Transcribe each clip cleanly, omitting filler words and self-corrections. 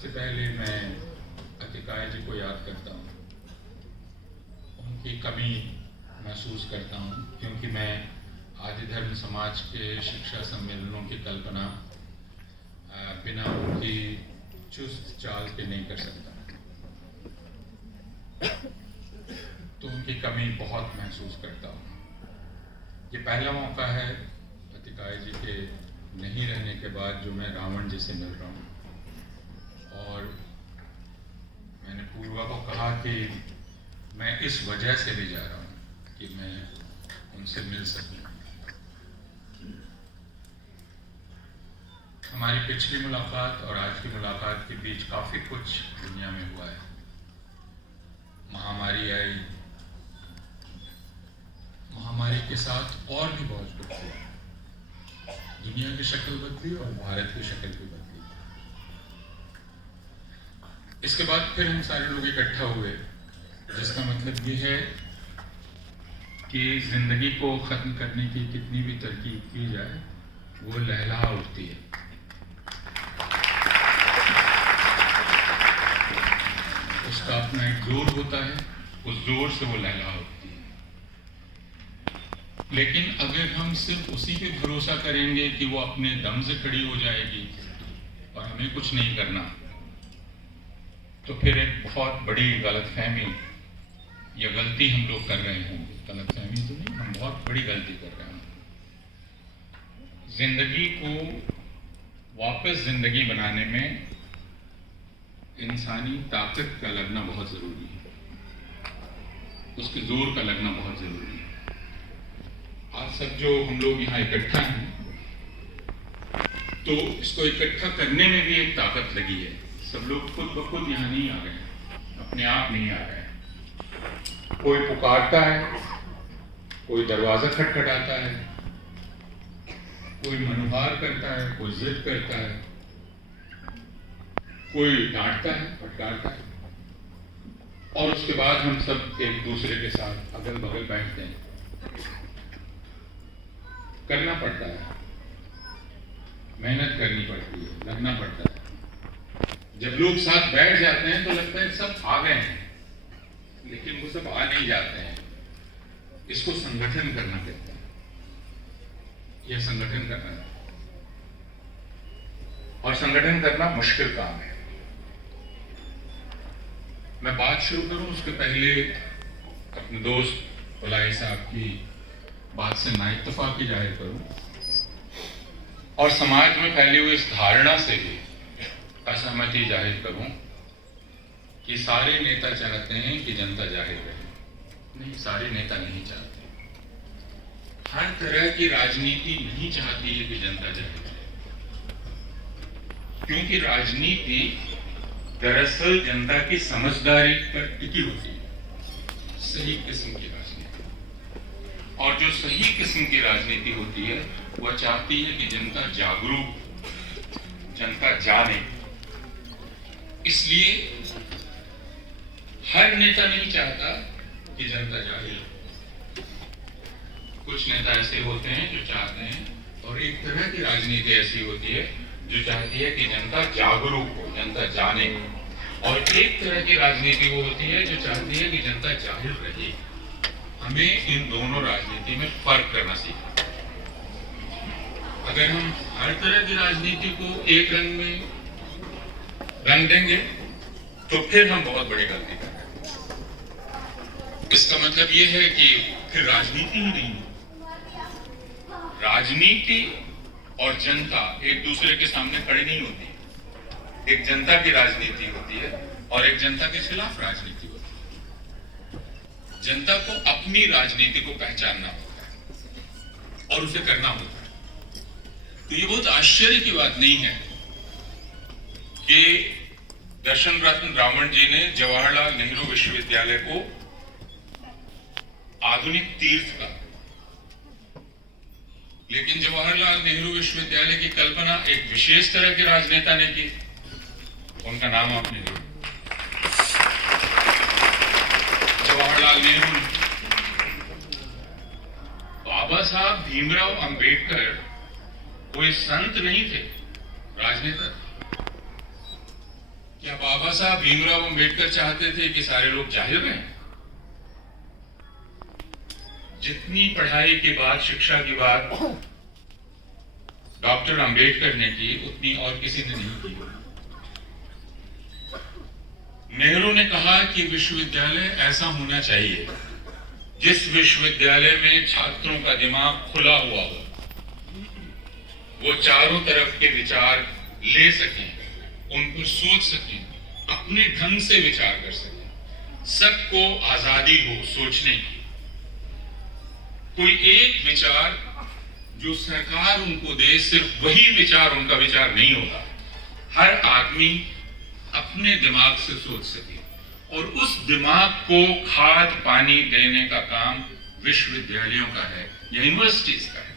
सबसे पहले मैं अतिकाय जी को याद करता हूँ। उनकी कमी महसूस करता हूँ क्योंकि मैं आदि धर्म समाज के शिक्षा सम्मेलनों की कल्पना बिना उनकी चुस्त चाल के नहीं कर सकता। तो उनकी कमी बहुत महसूस करता हूँ। ये पहला मौका है अतिकाय जी के नहीं रहने के बाद जो मैं रावण जी से मिल रहा हूँ, और मैंने पूर्वा को कहा कि मैं इस वजह से भी जा रहा हूँ कि मैं उनसे मिल सकूं। हमारी पिछली मुलाकात और आज की मुलाकात के बीच काफी कुछ दुनिया में हुआ है। महामारी आई, महामारी के साथ और भी बहुत कुछ हुआ। दुनिया की शक्ल बदली और भारत की शक्ल भी बदली। इसके बाद फिर हम सारे लोग इकट्ठा हुए, जिसका मतलब ये है कि जिंदगी को खत्म करने की कितनी भी तरकीब की जाए वो लहला उठती है। उसका अपना एक जोर होता है, उस जोर से वो लहला उठती है। लेकिन अगर हम सिर्फ उसी पे भरोसा करेंगे कि वो अपने दम से खड़ी हो जाएगी और हमें कुछ नहीं करना, तो फिर एक बहुत बड़ी गलतफहमी या गलती हम लोग कर रहे हैं। गलतफहमी तो नहीं, हम बहुत बड़ी गलती कर रहे हैं। जिंदगी को वापस जिंदगी बनाने में इंसानी ताकत का लगना बहुत जरूरी है, उसके जोर का लगना बहुत जरूरी है। आज सब जो हम लोग यहाँ इकट्ठा हैं, तो इसको इकट्ठा करने में भी एक ताकत लगी है। सब लोग खुद ब खुद यहाँ नहीं आ गए, अपने आप नहीं आ गए। कोई पुकारता है, कोई दरवाजा खटखटाता है, कोई मनोहार करता है, कोई जिद करता है, कोई डांटता है, फटकारता है, और उसके बाद हम सब एक दूसरे के साथ अगल बगल बैठते हैं। करना पड़ता है, मेहनत करनी पड़ती है, लगना पड़ता है। जब लोग साथ बैठ जाते हैं तो लगता है सब आ गए हैं, लेकिन वो सब आ नहीं जाते हैं। इसको संगठन करना कहते हैं। यह संगठन करना है, और संगठन करना मुश्किल काम है। मैं बात शुरू करूं उसके पहले अपने दोस्त फुलाई साहब की बात से नाइत्तफाकी जाहिर करूं, और समाज में फैली हुई इस धारणा से भी असहमति जाहिर करूं कि सारे नेता चाहते हैं कि जनता जाहिर रहे। नहीं, सारे नेता नहीं चाहते। हर तरह की राजनीति नहीं चाहती है कि जनता जाहिर रहे, क्योंकि राजनीति दरअसल जनता की समझदारी पर टिकी होती है, सही किस्म की राजनीति। और जो सही किस्म की राजनीति होती है वह चाहती है कि जनता जागरूक, जनता जाने। इसलिए हर नेता नहीं चाहता कि जनता जाहिल हो। कुछ नेता ऐसे होते हैं जो चाहते हैं, और एक तरह की राजनीति ऐसी होती है जो चाहती है कि जनता जागरूक हो, जनता जाने। और एक तरह की राजनीति वो होती है जो चाहती है कि जनता जाहिल रहे। हमें इन दोनों राजनीति में फर्क करना सीखना। अगर हम हर तरह की राजनीति को एक रंग में रंग देंगे तो फिर हम बहुत बड़ी गलती कर रहे हैं। इसका मतलब ये है कि फिर राजनीति ही नहीं है। राजनीति और जनता एक दूसरे के सामने खड़ी नहीं होती। एक जनता की राजनीति होती है और एक जनता के खिलाफ राजनीति होती है। जनता को अपनी राजनीति को पहचानना होता है और उसे करना होता है। तो ये बहुत आश्चर्य की बात नहीं है कि दर्शन रत्न रावण जी ने जवाहरलाल नेहरू विश्वविद्यालय को आधुनिक तीर्थ कहा, लेकिन जवाहरलाल नेहरू विश्वविद्यालय की कल्पना एक विशेष तरह के राजनेता ने की। उनका नाम आपने लिया, जवाहरलाल नेहरू। बाबा साहब भीमराव अंबेडकर कोई संत नहीं थे, राजनेता थे। क्या बाबा साहब भीमराव अंबेडकर चाहते थे कि सारे लोग जाहिल रहें? जितनी पढ़ाई के बाद, शिक्षा की बात डॉक्टर अंबेडकर ने की, उतनी और किसी ने नहीं की। नेहरू ने कहा कि विश्वविद्यालय ऐसा होना चाहिए जिस विश्वविद्यालय में छात्रों का दिमाग खुला हुआ हो, वो चारों तरफ के विचार ले सकें, उन पर सोच सकें, अपने ढंग से विचार कर सकें, सबको आजादी हो सोचने की। कोई एक विचार जो सरकार उनको दे, सिर्फ वही विचार उनका विचार नहीं होगा। हर आदमी अपने दिमाग से सोच सके, और उस दिमाग को खाद पानी देने का काम विश्वविद्यालयों का है या यूनिवर्सिटीज का है।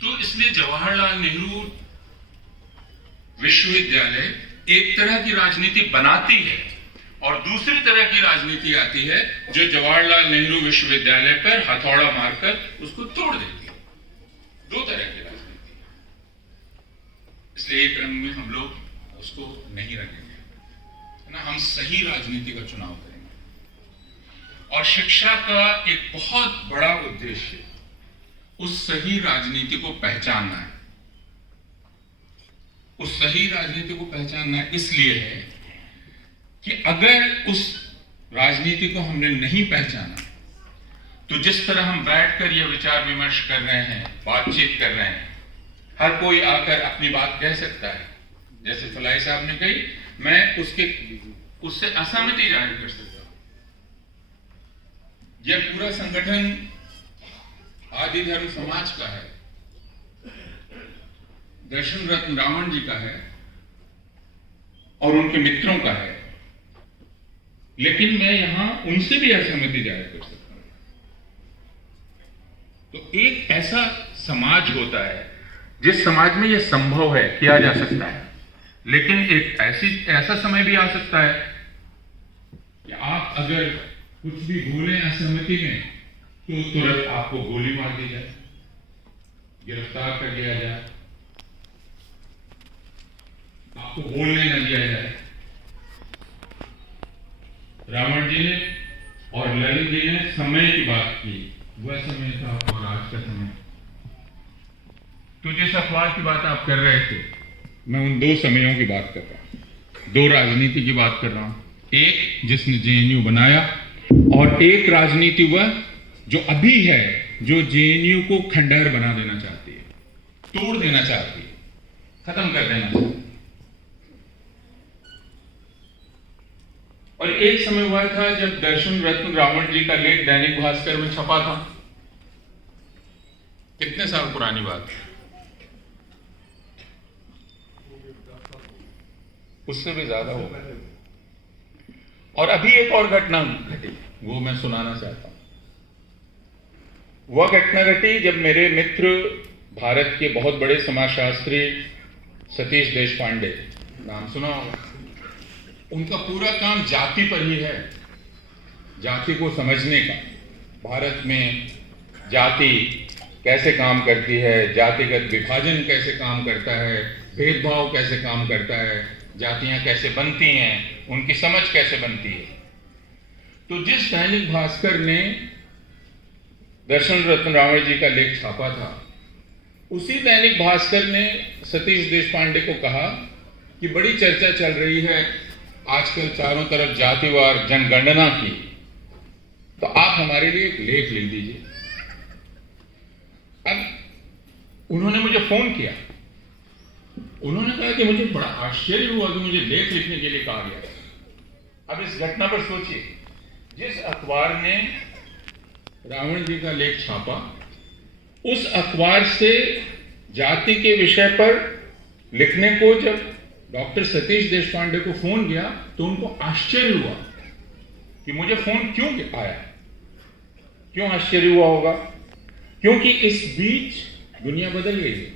तो इसलिए जवाहरलाल नेहरू विश्वविद्यालय एक तरह की राजनीति बनाती है, और दूसरी तरह की राजनीति आती है जो जवाहरलाल नेहरू विश्वविद्यालय पर हथौड़ा मारकर उसको तोड़ देती है। दो तरह की राजनीति है, इसलिए एक रंग में हम लोग उसको नहीं रखेंगे, है ना। हम सही राजनीति का चुनाव करेंगे, और शिक्षा का एक बहुत बड़ा उद्देश्य उस सही राजनीति को पहचानना है। उस सही राजनीति को पहचानना इसलिए है कि अगर उस राजनीति को हमने नहीं पहचाना, तो जिस तरह हम बैठकर यह विचार विमर्श कर रहे हैं, बातचीत कर रहे हैं, हर कोई आकर अपनी बात कह सकता है। जैसे फलाई साहब ने कही, मैं उससे असहमति जाहिर कर सकता हूं। यह पूरा संगठन आदि धर्म समाज का है, दर्शन रत्न रावण जी का है और उनके मित्रों का है, लेकिन मैं यहां उनसे भी असहमति जाहिर कर सकता हूं। तो एक ऐसा समाज होता है जिस समाज में यह संभव है, किया जा सकता है, लेकिन एक ऐसा समय भी आ सकता है कि आप अगर कुछ भी बोलें असहमति में, तो तुरंत आपको गोली मार दी जाए, गिरफ्तार कर लिया जाए, आपको बोलने न दिया जाए। रावण जी ने और ललित जी ने समय की बात की, वह समय था और आज का समय। तो जिस अखबार की बात आप कर रहे थे, मैं उन दो समयों की बात कर रहा हूं, दो राजनीति की बात कर रहा हूं। एक जिसने जेएनयू बनाया, और एक राजनीति वह जो अभी है, जो जेएनयू को खंडहर बना देना चाहती है, तोड़ देना चाहती है, खत्म कर देना चाहती है। और एक समय हुआ था जब दर्शन रत्न रावण जी का लेख दैनिक भास्कर में छपा था। कितने साल पुरानी बात है, उससे भी ज्यादा होगा। और अभी एक और घटना घटी, वो मैं सुनाना चाहता हूं। वह घटना घटी जब मेरे मित्र, भारत के बहुत बड़े समाजशास्त्री सतीश देशपांडे, नाम सुना होगा, उनका पूरा काम जाति पर ही है, जाति को समझने का। भारत में जाति कैसे काम करती है, जातिगत विभाजन कैसे काम करता है, भेदभाव कैसे काम करता है, जातियां कैसे बनती हैं, उनकी समझ कैसे बनती है। तो जिस दैनिक भास्कर ने दर्शन रत्न रावण जी का लेख छापा था, उसी दैनिक भास्कर ने सतीश देशपांडे को कहा कि बड़ी चर्चा चल रही है आजकल चारों तरफ जातिवार जनगणना की, तो आप हमारे लिए एक लेख लिख दीजिए। अब उन्होंने मुझे फोन किया, उन्होंने कहा कि मुझे बड़ा आश्चर्य हुआ कि मुझे लेख लिखने के लिए कहा गया। अब इस घटना पर सोचिए, जिस अखबार ने रावण जी का लेख छापा, उस अखबार से जाति के विषय पर लिखने को जब डॉक्टर सतीश देशपांडे को फोन गया, तो उनको आश्चर्य हुआ कि मुझे फोन क्यों आया। क्यों आश्चर्य हुआ होगा? क्योंकि इस बीच दुनिया बदल गई है।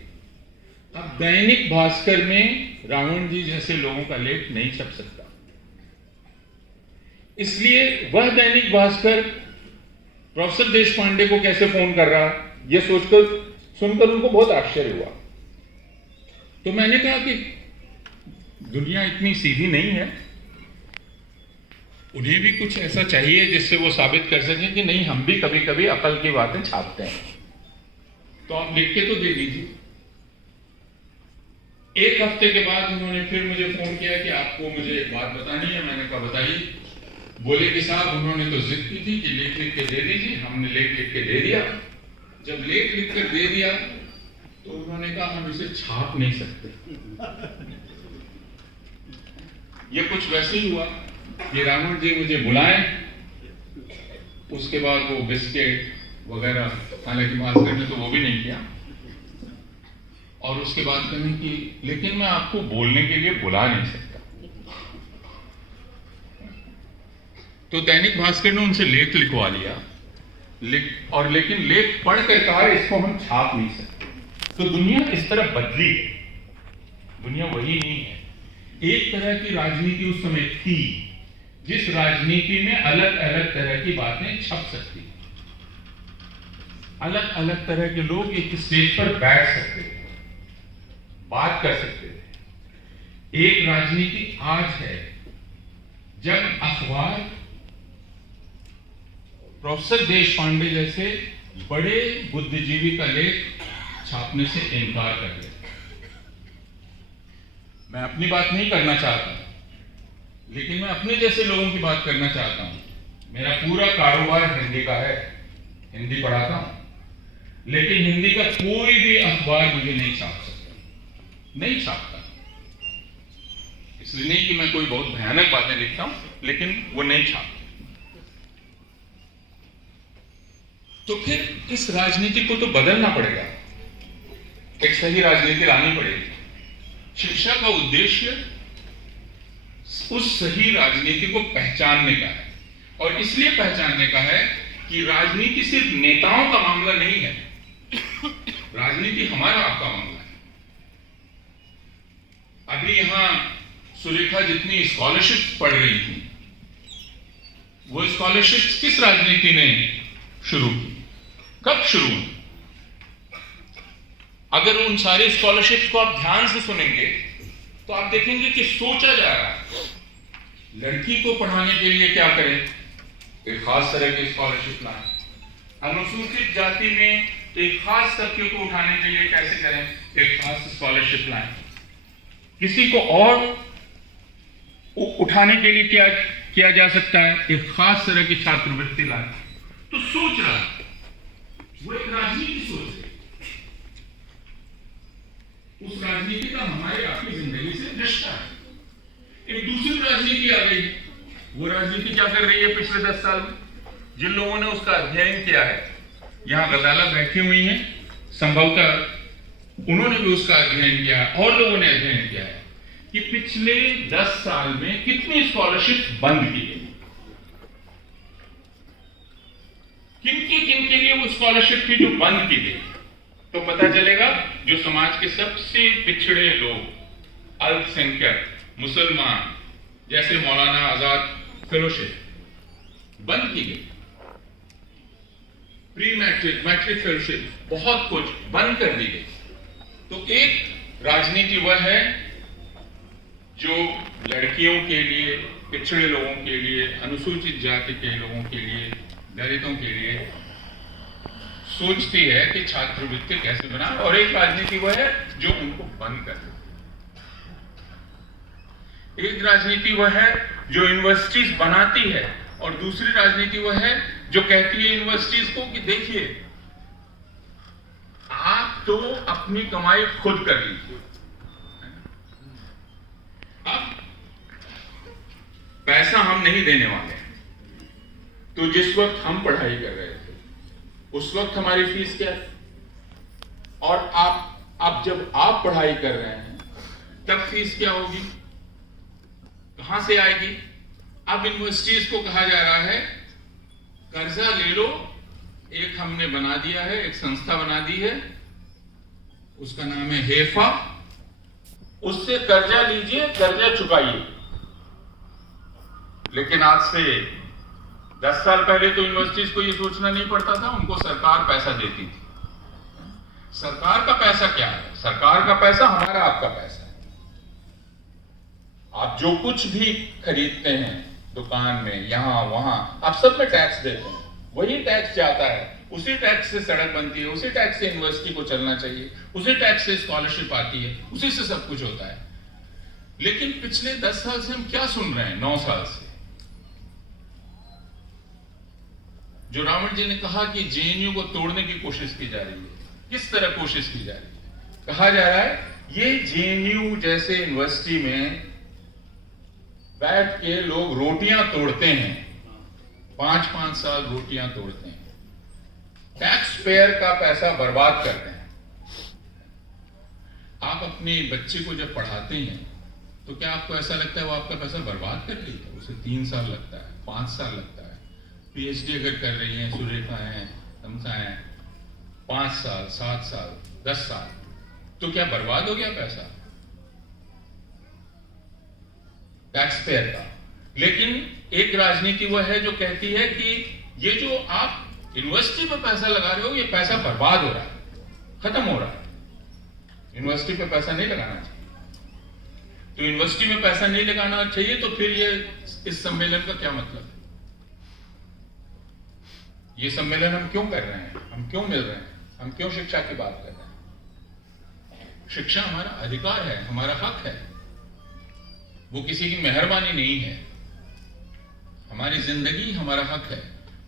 अब दैनिक भास्कर में रावण जी जैसे लोगों का लेख नहीं छप सकता, इसलिए वह दैनिक भास्कर प्रोफेसर देशपांडे को कैसे फोन कर रहा, यह सुनकर उनको बहुत आश्चर्य हुआ। तो मैंने कहा कि दुनिया इतनी सीधी नहीं है, उन्हें भी कुछ ऐसा चाहिए जिससे वो साबित कर सकें कि नहीं, हम भी कभी कभी अकल की बातें छापते हैं। तो आप लिख के तो दे दीजिए। एक हफ्ते के बाद उन्होंने फिर मुझे फोन किया कि आपको मुझे एक बात बतानी है। मैंने कहा बताइए। बोले कि साहब, उन्होंने तो जिद की थी कि लेख लिख के दे दीजिए। हमने लेख लिख के दे दिया। जब लेख लिख कर दे दिया तो उन्होंने कहा हम इसे छाप नहीं सकते। ये कुछ वैसे ही हुआ कि रावण जी मुझे बुलाए, उसके बाद वो बिस्किट वगैरह, हालांकि मास्टर ने तो वो भी नहीं किया, और उसके बाद कहें कि लेकिन मैं आपको बोलने के लिए बुला नहीं सकता। तो दैनिक भास्कर ने उनसे लेख लिखवा लिया, और लेकिन लेख पढ़ कर कहा इसको हम छाप नहीं सकते। तो दुनिया इस तरह बदली है, दुनिया वही नहीं है। एक तरह की राजनीति उस समय थी जिस राजनीति में अलग अलग तरह की बातें छप सकती, अलग अलग तरह के लोग एक स्टेज पर बैठ सकते थे, बात कर सकते थे। एक राजनीति आज है जब अखबार प्रोफेसर देश पांडे जैसे बड़े बुद्धिजीवी का लेख छापने से इनकार कर दिया। मैं अपनी बात नहीं करना चाहता, लेकिन मैं अपने जैसे लोगों की बात करना चाहता हूं। मेरा पूरा कारोबार हिंदी का है, हिंदी पढ़ाता हूं, लेकिन हिंदी का कोई भी अखबार मुझे नहीं छाप सकता, नहीं छापता। इसलिए नहीं कि मैं कोई बहुत भयानक बातें लिखता हूं, लेकिन वो नहीं छापता। तो फिर इस राजनीति को तो बदलना पड़ेगा, एक सही राजनीति लानी पड़ेगी। शिक्षा का उद्देश्य उस सही राजनीति को पहचानने का है, और इसलिए पहचानने का है कि राजनीति सिर्फ नेताओं का मामला नहीं है, राजनीति हमारा आपका मामला है। अभी यहां सुरेखा जितनी स्कॉलरशिप पढ़ रही थी, वो स्कॉलरशिप किस राजनीति ने शुरू की, कब शुरू हुई? अगर उन सारे स्कॉलरशिप्स को आप ध्यान से सुनेंगे तो आप देखेंगे कि सोचा जा रहा है लड़की को पढ़ाने के लिए क्या करें, एक खास तरह की स्कॉलरशिप लाएं। अनुसूचित जाति में एक खास तबके को उठाने के लिए कैसे करें, एक खास स्कॉलरशिप लाएं। किसी को और उठाने के लिए क्या किया जा सकता है, एक खास तरह की छात्रवृत्ति लाएं। तो सोच रहा है, वो एक राजनीति सोच है। उस राजनीति का हमारे आपकी जिंदगी से रिश्ता है। एक दूसरी राजनीति आ गई। वो राजनीति क्या कर रही है पिछले 10 साल में? जिन लोगों ने उसका अध्ययन किया है, यहां गजाला बैठी हुई हैं, संभवतः उन्होंने भी उसका अध्ययन किया है, और लोगों ने अध्ययन किया है कि पिछले 10 साल में कितनी स्कॉलरशिप बंद की गई, किन के लिए वो स्कॉलरशिप थी जो बंद की गई। तो पता चलेगा जो समाज के सबसे पिछड़े लोग, अल्पसंख्यक, मुसलमान, जैसे मौलाना आजाद फेलोशिप बंद की गई, प्री मैट्रिक, मैट्रिक फेलोशिप, बहुत कुछ बंद कर दी गई। तो एक राजनीति वह है जो लड़कियों के लिए, पिछड़े लोगों के लिए, अनुसूचित जाति के लोगों के लिए, दलितों के लिए सोचती है कि छात्रवृत्ति कैसे बनाए, और एक राजनीति वह है जो उनको बंद कर दे। एक राजनीति वह है जो यूनिवर्सिटीज बनाती है, और दूसरी राजनीति वह है जो कहती है यूनिवर्सिटीज को कि देखिए आप तो अपनी कमाई खुद कर लीजिए, अब पैसा हम नहीं देने वाले। तो जिस वक्त हम पढ़ाई कर रहे थे उस वक्त हमारी फीस क्या है, और आप जब आप पढ़ाई कर रहे हैं तब फीस क्या होगी, कहां से आएगी? अब यूनिवर्सिटीज को कहा जा रहा है कर्जा ले लो, एक हमने बना दिया है, एक संस्था बना दी है, उसका नाम है हेफा, उससे कर्जा लीजिए, कर्जा चुकाइए। लेकिन आज से 10 साल पहले तो यूनिवर्सिटीज को यह सोचना नहीं पड़ता था, उनको सरकार पैसा देती थी। सरकार का पैसा क्या है? सरकार का पैसा हमारा आपका पैसा है। आप जो कुछ भी खरीदते हैं दुकान में, यहाँ वहां, आप सब में टैक्स देते हैं। वही टैक्स जाता है, उसी टैक्स से सड़क बनती है, उसी टैक्स से यूनिवर्सिटी को चलना चाहिए, उसी टैक्स से स्कॉलरशिप आती है, उसी से सब कुछ होता है। लेकिन पिछले 10 साल से हम क्या सुन रहे हैं, 9 साल से, जो रावण जी ने कहा कि जेएनयू को तोड़ने की कोशिश की जा रही है। किस तरह कोशिश की जा रही है? कहा जा रहा है ये जेएनयू जैसे यूनिवर्सिटी में बैठ के लोग रोटियां तोड़ते हैं, 5-5 साल रोटियां तोड़ते हैं, टैक्स पेयर का पैसा बर्बाद करते हैं। आप अपने बच्चे को जब पढ़ाते हैं तो क्या आपको ऐसा लगता है वो आपका पैसा बर्बाद कर रही है? उसे 3 साल लगता है, 5 साल लगता है। पीएचडी अगर कर रही हैं, सुरेखा हैं, तमसा हैं, 5 साल, 7 साल, 10 साल, तो क्या बर्बाद हो गया पैसा टैक्स पेयर का? लेकिन एक राजनीति वह है जो कहती है कि ये जो आप यूनिवर्सिटी पे पैसा लगा रहे हो, ये पैसा बर्बाद हो रहा है, खत्म हो रहा है। यूनिवर्सिटी पे पैसा नहीं लगाना चाहिए। तो यूनिवर्सिटी में पैसा नहीं लगाना चाहिए तो फिर ये इस सम्मेलन का क्या मतलब है? ये सम्मेलन हम क्यों कर रहे हैं? हम क्यों मिल रहे हैं? हम क्यों शिक्षा की बात कर रहे हैं? शिक्षा हमारा अधिकार है, हमारा हक है, वो किसी की मेहरबानी नहीं है। हमारी जिंदगी हमारा हक है,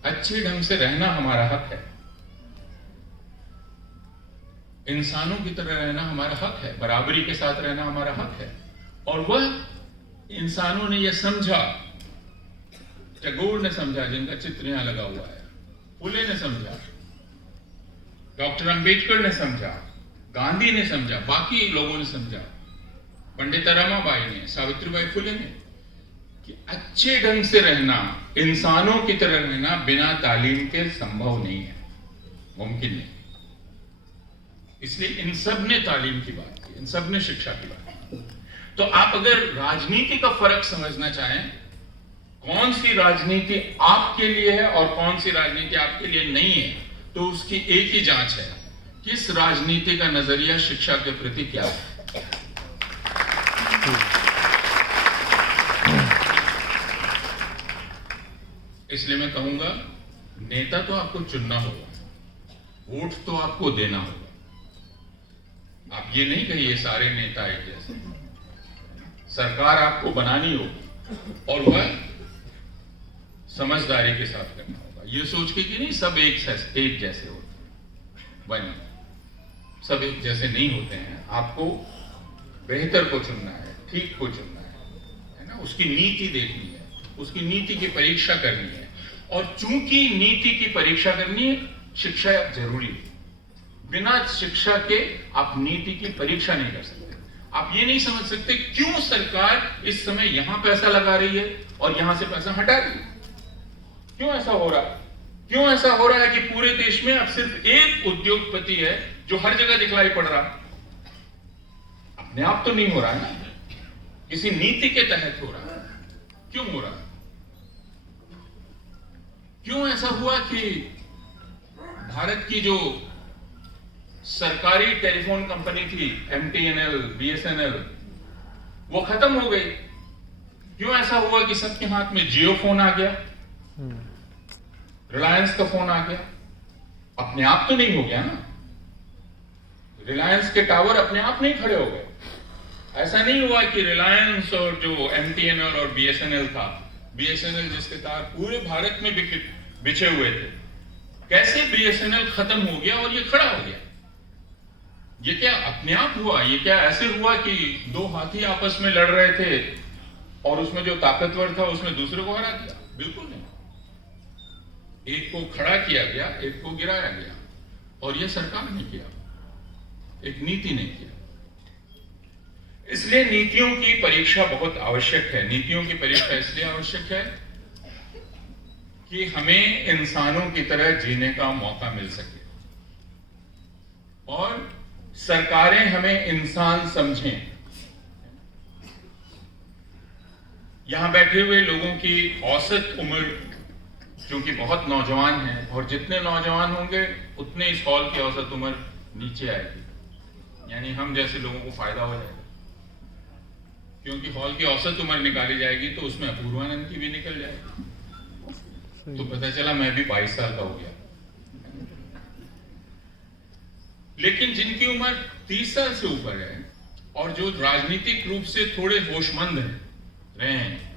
अच्छे ढंग से रहना हमारा हक है, इंसानों की तरह रहना हमारा हक है, बराबरी के साथ रहना हमारा हक है। और वह इंसानों ने यह समझा, टैगोर ने समझा, जिनका चित्र यहां लगा हुआ है, फुले ने समझा, डॉक्टर अंबेडकर ने समझा, गांधी ने समझा, बाकी लोगों ने समझा, पंडित रमाबाई ने, सावित्रीबाई फुले ने, कि अच्छे ढंग से रहना, इंसानों की तरह रहना बिना तालीम के संभव नहीं है, मुमकिन नहीं। इसलिए इन सब ने तालीम की बात की, इन सब ने शिक्षा की बात की। तो आप अगर राजनीति का फर्क समझना चाहें, कौन सी राजनीति आपके लिए है और कौन सी राजनीति आपके लिए नहीं है, तो उसकी एक ही जांच है, किस राजनीति का नजरिया शिक्षा के प्रति क्या है। इसलिए मैं कहूंगा, नेता तो आपको चुनना होगा, वोट तो आपको देना होगा। आप ये नहीं कहिए सारे नेता एक जैसे, सरकार आपको बनानी होगी और वह समझदारी के साथ करना होगा, ये सोच के कि नहीं सब एक जैसे होते हैं, बन सब एक जैसे नहीं होते हैं। आपको बेहतर को चुनना है, ठीक को चुनना है ना, उसकी नीति देखनी है, उसकी नीति की परीक्षा करनी है। और चूंकि नीति की परीक्षा करनी है, शिक्षा जरूरी है। बिना शिक्षा के आप नीति की परीक्षा नहीं कर सकते। आप ये नहीं समझ सकते क्यों सरकार इस समय यहां पैसा लगा रही है और यहां से पैसा हटा रही है। क्यों ऐसा हो रहा है? क्यों ऐसा हो रहा है कि पूरे देश में अब सिर्फ एक उद्योगपति है जो हर जगह दिखलाई पड़ रहा है? अपने आप तो नहीं हो रहा है ना, किसी नीति के तहत हो रहा है। क्यों हो रहा है? क्यों ऐसा हुआ कि भारत की जो सरकारी टेलीफोन कंपनी थी, MTNL, BSNL, वो खत्म हो गई? क्यों ऐसा हुआ कि सबके हाथ में जियो फोन आ गया, रिलायंस का फोन आ गया? अपने आप तो नहीं हो गया ना, रिलायंस के टावर अपने आप नहीं खड़े हो गए। ऐसा नहीं हुआ कि रिलायंस और जो MTNL और BSNL था, BSNL जिसके तार पूरे भारत में बिछे हुए थे, कैसे BSNL खत्म हो गया और ये खड़ा हो गया? ये क्या अपने आप हुआ? ये क्या ऐसे हुआ कि दो हाथी आपस में लड़ रहे थे और उसमें जो ताकतवर था उसने दूसरे को हरा दिया? बिल्कुल नहीं। एक को खड़ा किया गया, एक को गिराया गया, और यह सरकार ने किया, एक नीति ने किया। इसलिए नीतियों की परीक्षा बहुत आवश्यक है। नीतियों की परीक्षा इसलिए आवश्यक है कि हमें इंसानों की तरह जीने का मौका मिल सके और सरकारें हमें इंसान समझें। यहां बैठे हुए लोगों की औसत उम्र क्योंकि बहुत नौजवान है, और जितने नौजवान होंगे उतने इस हॉल की औसत उम्र नीचे आएगी, यानी हम जैसे लोगों को फायदा हो जाएगा। क्योंकि हॉल की औसत उम्र निकाली जाएगी तो उसमें अपूर्वानंद की भी निकल जाएगी। तो पता चला मैं भी 22 साल का हो गया। लेकिन जिनकी उम्र 30 साल से ऊपर है और जो राजनीतिक रूप से थोड़े होशमंद रहे हैं,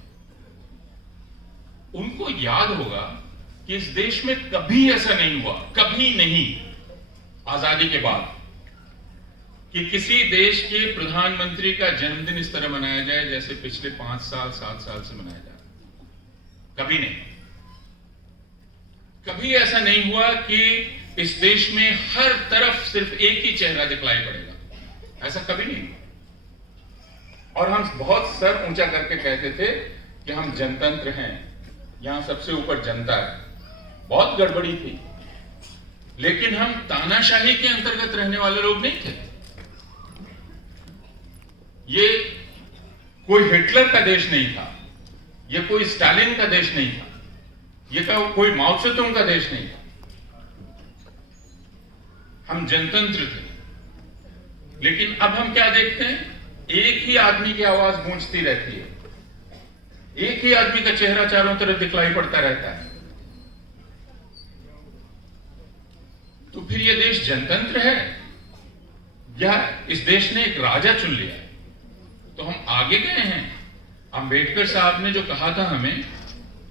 उनको याद होगा कि इस देश में कभी ऐसा नहीं हुआ, कभी नहीं, आजादी के बाद, कि किसी देश के प्रधानमंत्री का जन्मदिन इस तरह मनाया जाए जैसे पिछले 5 साल 7 साल से मनाया जा रहा। कभी नहीं, कभी ऐसा नहीं हुआ कि इस देश में हर तरफ सिर्फ एक ही चेहरा दिखलाई पड़ेगा, ऐसा कभी नहीं। और हम बहुत सर ऊंचा करके कहते थे कि हम जनतंत्र हैं, यहां सबसे ऊपर जनता है। बहुत गड़बड़ी थी, लेकिन हम तानाशाही के अंतर्गत रहने वाले लोग नहीं थे। ये कोई हिटलर का देश नहीं था, ये कोई स्टालिन का देश नहीं था, ये कोई माओ त्से-तुंग का देश नहीं था। हम जनतंत्र थे। लेकिन अब हम क्या देखते हैं, एक ही आदमी की आवाज गूंजती रहती है, एक ही आदमी का चेहरा चारों तरफ दिखलाई पड़ता रहता है। तो फिर ये देश जनतंत्र है या इस देश ने एक राजा चुन लिया है? तो हम आगे गए हैं। अंबेडकर साहब ने जो कहा था हमें,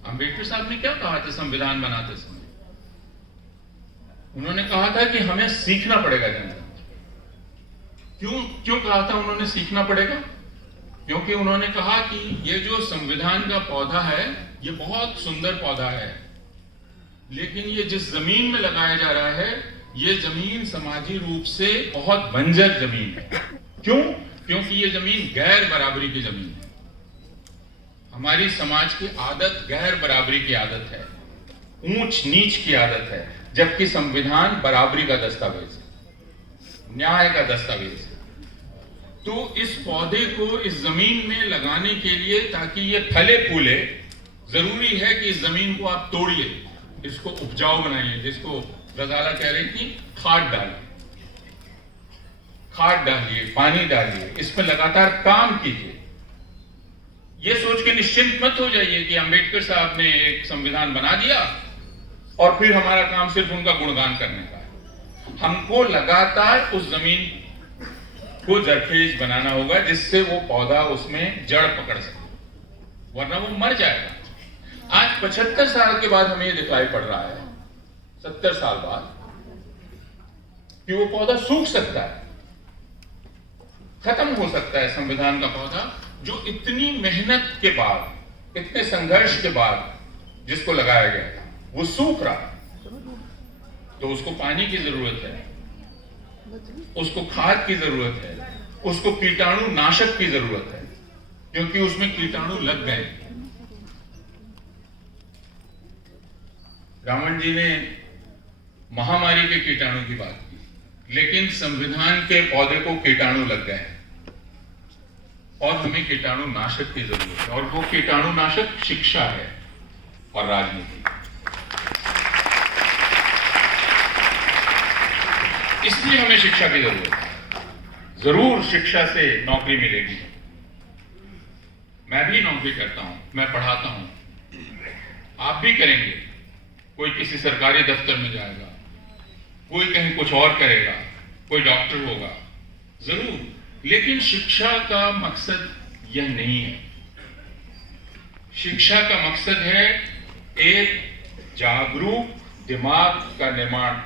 अंबेडकर साहब ने क्या कहा था संविधान बनाते समय? उन्होंने कहा था कि हमें सीखना पड़ेगा जनतंत्र। क्यों कहा था उन्होंने सीखना पड़ेगा? क्योंकि उन्होंने कहा कि ये जो संविधान का पौधा है, ये बहुत सुंदर पौधा है, लेकिन ये जिस जमीन में लगाया जा रहा है, ये जमीन समाजी रूप से बहुत बंजर जमीन है। क्यों? क्योंकि ये जमीन गैर बराबरी की जमीन है। हमारी समाज की आदत गैर बराबरी की आदत है, ऊंच नीच की आदत है, जबकि संविधान बराबरी का दस्तावेज है, न्याय का दस्तावेज है। तो इस पौधे को इस जमीन में लगाने के लिए, ताकि ये फले फूले, जरूरी है कि इस जमीन को आप तोड़िए, इसको उपजाऊ बनाइए, जिसको गजाला कह रही थी, खाद डालिए, खाद डालिए, पानी डालिए, इसमें लगातार काम कीजिए। ये सोच के निश्चिंत मत हो जाइए कि अंबेडकर साहब ने एक संविधान बना दिया और फिर हमारा काम सिर्फ उनका गुणगान करने का है। हमको लगातार उस जमीन को जरखेज बनाना होगा, जिससे वो पौधा उसमें जड़ पकड़ सके, वरना वो मर जाएगा। आज 75 साल के बाद हमें ये दिखलाई पड़ रहा है, 70 साल बाद, कि वो पौधा सूख सकता है, खत्म हो सकता है। संविधान का पौधा जो इतनी मेहनत के बाद, इतने संघर्ष के बाद जिसको लगाया गया था, वो सूख रहा है। तो उसको पानी की जरूरत है, उसको खाद की जरूरत है, उसको कीटाणु नाशक की जरूरत है, क्योंकि उसमें कीटाणु लग गए। रावण जी ने महामारी के कीटाणु की बात की, लेकिन संविधान के पौधे को कीटाणु लग गए और हमें कीटाणु नाशक की जरूरत है, और वो कीटाणु नाशक शिक्षा है और राजनीति। इसलिए हमें शिक्षा की जरूरत है। जरूर शिक्षा से नौकरी मिलेगी। मैं भी नौकरी करता हूं, मैं पढ़ाता हूं, आप भी करेंगे। कोई किसी सरकारी दफ्तर में जाएगा, कोई कहीं कुछ और करेगा, कोई डॉक्टर होगा, जरूर। लेकिन शिक्षा का मकसद यह नहीं है। शिक्षा का मकसद है एक जागरूक दिमाग का निर्माण,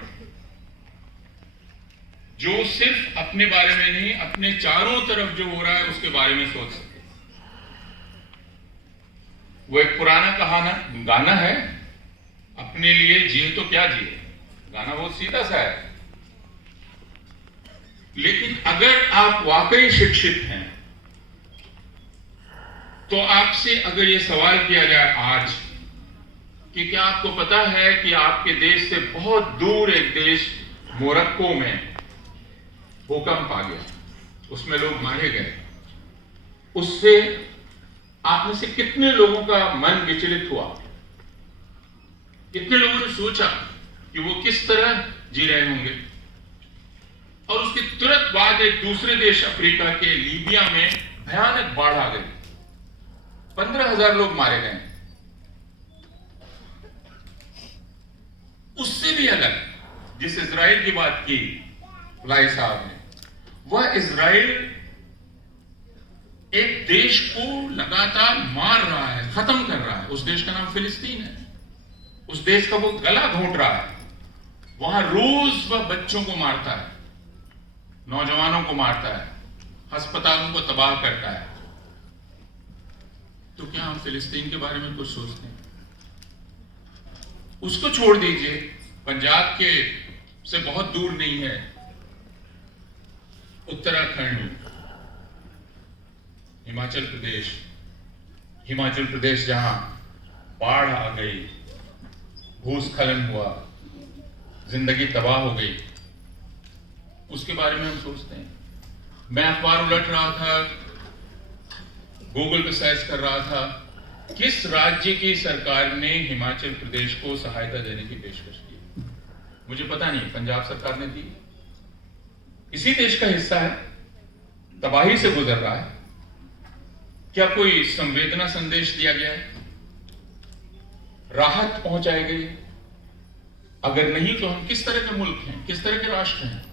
जो सिर्फ अपने बारे में नहीं, अपने चारों तरफ जो हो रहा है उसके बारे में सोच सके। वो एक पुराना गाना है, अपने लिए जिए तो क्या जिए। गाना बहुत सीधा सा है, लेकिन अगर आप वाकई शिक्षित हैं, तो आपसे अगर ये सवाल किया जाए आज कि क्या आपको पता है कि आपके देश से बहुत दूर एक देश मोरक्को में भूकंप आ गया, उसमें लोग मारे गए, उससे आप में से कितने लोगों का मन विचलित हुआ? कितने लोगों ने सोचा कि वो किस तरह जी रहे होंगे? और उसके तुरंत बाद एक दूसरे देश अफ्रीका के लीबिया में भयानक बाढ़ आ गई, 15,000 लोग मारे गए। उससे भी अलग जिस इजराइल की बात की लाई साहब ने, वह इजराइल एक देश को लगातार मार रहा है, खत्म कर रहा है। उस देश का नाम फिलिस्तीन है। उस देश का वो गला घोंट रहा है। वहां रोज वह बच्चों को मारता है, नौजवानों को मारता है, अस्पतालों को तबाह करता है। तो क्या हम फिलिस्तीन के बारे में कुछ सोचते हैं? उसको छोड़ दीजिए, पंजाब के से बहुत दूर नहीं है उत्तराखंड, हिमाचल प्रदेश जहां बाढ़ आ गई, भूस्खलन हुआ, जिंदगी तबाह हो गई, उसके बारे में हम सोचते हैं। मैं अखबार उलट रहा था, गूगल पे सर्च कर रहा था, किस राज्य की सरकार ने हिमाचल प्रदेश को सहायता देने की पेशकश की? मुझे पता नहीं, पंजाब सरकार ने दी। इसी देश का हिस्सा है, तबाही से गुजर रहा है। क्या कोई संवेदना संदेश दिया गया है? राहत पहुंचाई गई? अगर नहीं तो हम किस तरह के मुल्क हैं, किस तरह के राष्ट्र हैं?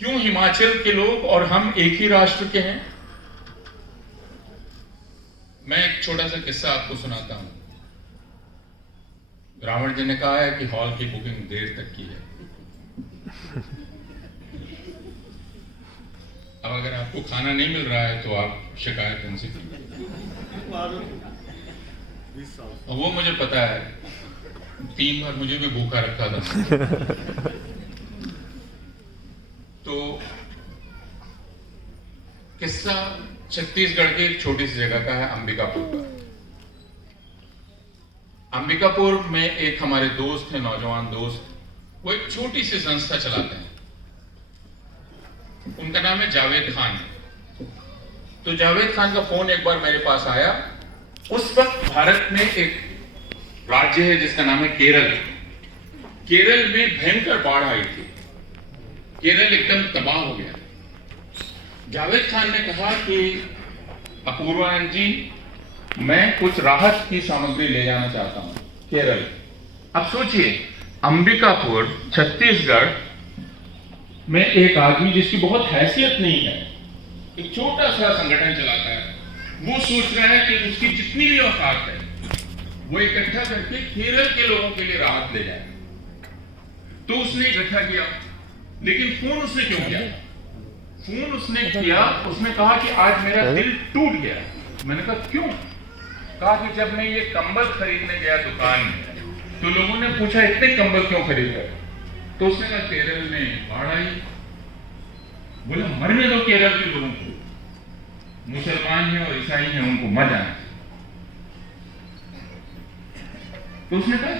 क्यों हिमाचल के लोग और हम एक ही राष्ट्र के हैं? मैं एक छोटा सा किस्सा आपको सुनाता हूं। रावण जी ने कहा है कि हॉल की बुकिंग देर तक की है। अब अगर आपको खाना नहीं मिल रहा है तो आप शिकायत उनसे कीजिए। वो मुझे पता है, 3 बार मुझे भी भूखा रखा था। तो किस्सा छत्तीसगढ़ की एक छोटी सी जगह का है, अंबिकापुर का। अंबिकापुर में एक हमारे दोस्त हैं, नौजवान दोस्त, वो एक छोटी सी संस्था चलाते हैं। उनका नाम है जावेद खान। तो जावेद खान का फोन एक बार मेरे पास आया। उस वक्त भारत में एक राज्य है जिसका नाम है केरल। केरल में भयंकर बाढ़ आई थी, केरल एकदम तबाह हो गया। जावेद खान ने कहा कि अपूर्वानंद जी, मैं कुछ राहत की सामग्री ले जाना चाहता हूं केरल। अब सोचिए, अंबिकापुर छत्तीसगढ़ में एक आदमी जिसकी बहुत हैसियत नहीं है, एक छोटा सा संगठन चलाता है, वो सोच रहा है कि उसकी जितनी भी औकात है वो इकट्ठा करके केरल के लोगों के लिए राहत ले जाए। तो उसने इकट्ठा किया, लेकिन फोन उसने क्यों किया? फोन उसने किया, उसने कहा कि आज मेरा दिल टूट गया। मैंने कहा क्यों? कहा कि जब मैं ये कंबल खरीदने गया दुकान में, तो लोगों ने पूछा इतने कंबल क्यों खरीद रहे? तो उसने कहा केरल में बाढ़ आई। बोला मरने दो केरल के लोगों को, मुसलमान हैं और ईसाई हैं, उनको मर जाना। तो उसने कहा